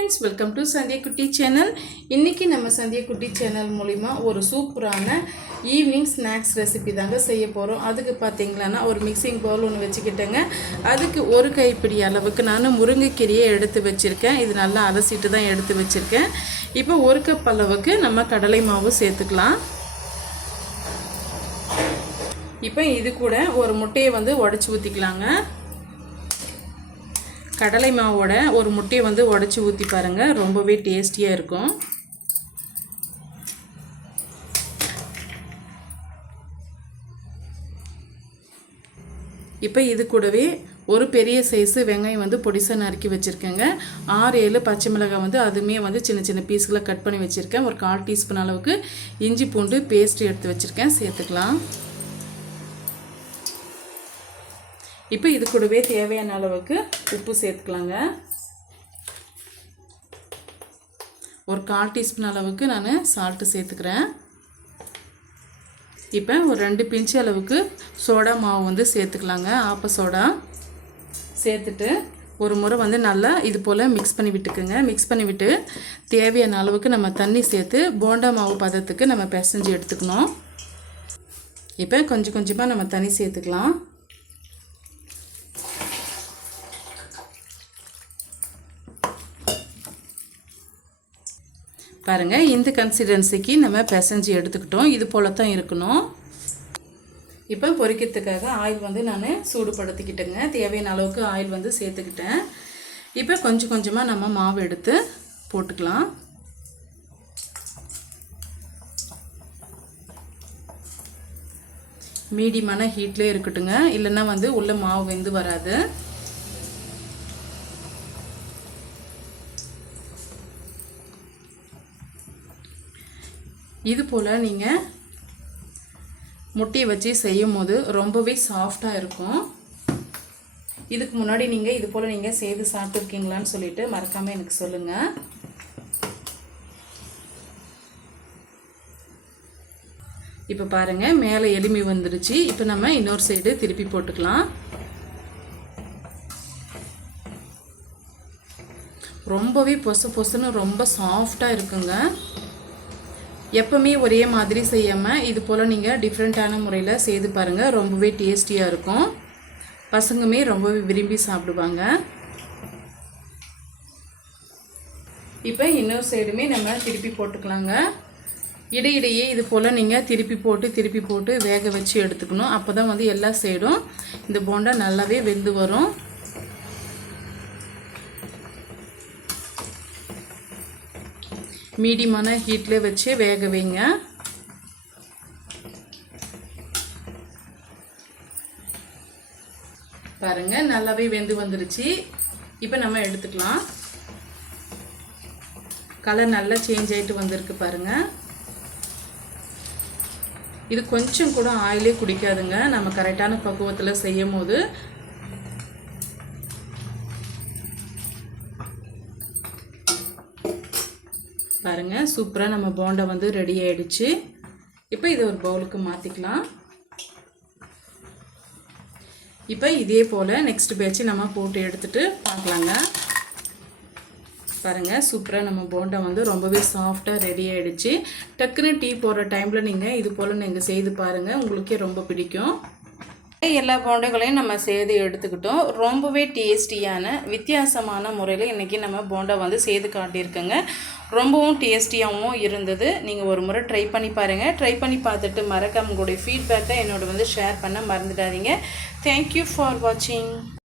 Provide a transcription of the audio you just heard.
Friends welcome to Sandhya குட்டி channel இன்றைக்கி நம்ம சந்தியா குட்டி சேனல் மூலிமா ஒரு சூப்பரான ஈவினிங் ஸ்நாக்ஸ் ரெசிபி தாங்க செய்ய போகிறோம் அதுக்கு பார்த்தீங்களான்னா ஒரு மிக்சிங் பவுல் ஒன்று வச்சுக்கிட்டேங்க. அதுக்கு ஒரு கைப்பிடி அளவுக்கு நான் முருங்கைக்கீரையை எடுத்து வச்சுருக்கேன். இது நல்லா அலசிட்டு தான் எடுத்து வச்சுருக்கேன். இப்போ ஒரு கப் அளவுக்கு நம்ம கடலை மாவு சேர்த்துக்கலாம். இப்போ இது கூட ஒரு முட்டையை வந்து உடச்சி ஊற்றிக்கலாங்க கடலை மாவோட ஒரு முட்டையை வந்து உடச்சி ஊற்றி பாருங்கள் ரொம்பவே டேஸ்டியாக இருக்கும். இப்போ இது கூடவே ஒரு பெரிய சைஸு வெங்காயம் வந்து பொடிசாக நறுக்கி வச்சுருக்கேங்க. ஆறு ஏழு பச்சை மிளகாய் வந்து அதுவுமே வந்து சின்ன சின்ன பீஸ்களாக கட் பண்ணி வச்சுருக்கேன். ஒரு கால் டீஸ்பூன் அளவுக்கு இஞ்சி பூண்டு பேஸ்ட் எடுத்து வச்சுருக்கேன். சேர்த்துக்கலாம். இப்போ இது கூடவே தேவையான அளவுக்கு உப்பு சேர்த்துக்கலாங்க. ஒரு கால் டீஸ்பூன் அளவுக்கு நான் சால்ட்டு சேர்த்துக்கிறேன். இப்போ ஒரு ரெண்டு பிஞ்சு அளவுக்கு சோடா மாவு வந்து சேர்த்துக்கலாங்க. ஆப்ப சோடா சேர்த்துட்டு ஒரு முறை வந்து நல்லா இது போல் மிக்ஸ் பண்ணி விட்டுக்குங்க. மிக்ஸ் பண்ணி விட்டு தேவையான அளவுக்கு நம்ம தண்ணி சேர்த்து போண்டா மாவு பதத்துக்கு நம்ம பிசைஞ்சு எடுத்துக்கணும். இப்போ கொஞ்சம் கொஞ்சமாக நம்ம தண்ணி சேர்த்துக்கலாம். பாருங்கள் இந்த கன்சிஸ்டன்சிக்கு நம்ம பிசைஞ்சு எடுத்துக்கிட்டோம். இது போல தான் இருக்கணும். இப்போ பொரிக்கிறதுக்காக ஆயில் வந்து நான் சூடுபடுத்திக்கிட்டேங்க. தேவையான அளவுக்கு ஆயில் வந்து சேர்த்துக்கிட்டேன். இப்போ கொஞ்சம் கொஞ்சமாக நம்ம மாவு எடுத்து போட்டுக்கலாம். மீடியமான ஹீட்லேயே இருக்கட்டுங்க. இல்லைன்னா வந்து உள்ளே மாவு வெந்து வராது. இது போல் நீங்கள் முட்டையை வச்சு செய்யும் போது ரொம்பவே சாஃப்டாக இருக்கும். இதுக்கு முன்னாடி நீங்கள் இது போல் நீங்கள் செய்து சாப்பிட்ருக்கீங்களான்னு சொல்லிட்டு மறக்காமல் எனக்கு சொல்லுங்கள் இப்போ பாருங்கள் மேலே எலுமி வந்துருச்சு இப்போ நம்ம இன்னொரு சைடு திருப்பி போட்டுக்கலாம். ரொம்பவே பொசு பொசுன்னு ரொம்ப சாஃப்டாக இருக்குங்க. எப்பவுமே ஒரே மாதிரி செய்யாமல் இது போல் நீங்கள் டிஃப்ரெண்ட்டான முறையில் செய்து பாருங்கள் ரொம்பவே டேஸ்டியாக இருக்கும். பசங்களுமே ரொம்பவே விரும்பி சாப்பிடுவாங்க. இப்போ இன்னொரு சைடுமே நம்ம திருப்பி போட்டுக்கலாங்க. இடையிடையே இது போல் நீங்கள் திருப்பி போட்டு திருப்பி போட்டு வேக வச்சு எடுத்துக்கணும். அப்போ தான் வந்து எல்லா சைடும் இந்த போண்டா நல்லாவே வெந்து வரும். மீடியமான ஹீட்டில் வச்சு வேக வைங்க. பாருங்க நல்லாவே வெந்து வந்துருச்சு. இப்போ நம்ம எடுத்துக்கலாம். கலர் நல்லா சேஞ்ச் ஆகிட்டு வந்திருக்கு பாருங்க. இது கொஞ்சம் கூட ஆயிலே குடிக்காதுங்க. நம்ம கரெக்டான பக்குவத்தில் செய்யும் போது பாருங்கள் சூப்பராக நம்ம போண்டா வந்து ரெடி ஆகிடுச்சு இப்போ இதை ஒரு பவுலுக்கு மாற்றிக்கலாம் இப்போ இதே போல் நெக்ஸ்ட் பேட்ச் நம்ம போட்டு எடுத்துகிட்டு பார்க்கலாங்க. பாருங்கள் சூப்பராக நம்ம போண்டா வந்து ரொம்பவே சாஃப்டாக ரெடி ஆகிடுச்சு டக்குன்னு டீ போடுற டைமில் நீங்கள் இது போல் நீங்கள் செய்து பாருங்கள் உங்களுக்கே ரொம்ப பிடிக்கும். எல்லா போண்டாக்களையும் நம்ம செய்து எடுத்துக்கிட்டோம். ரொம்பவே டேஸ்டியான வித்தியாசமான முறையில் இன்றைக்கி நம்ம போண்டா வந்து செய்து காட்டியிருக்கோங்க. ரொம்பவும் டேஸ்டியாகவும் இருந்தது. நீங்கள் ஒரு முறை ட்ரை பண்ணி பாருங்கள் ட்ரை பண்ணி பார்த்துட்டு மறக்காம உங்களுடைய ஃபீட்பேக்கை என்னோட வந்து ஷேர் பண்ண மறந்துடாதீங்க. தேங்க்யூ ஃபார் வாட்சிங்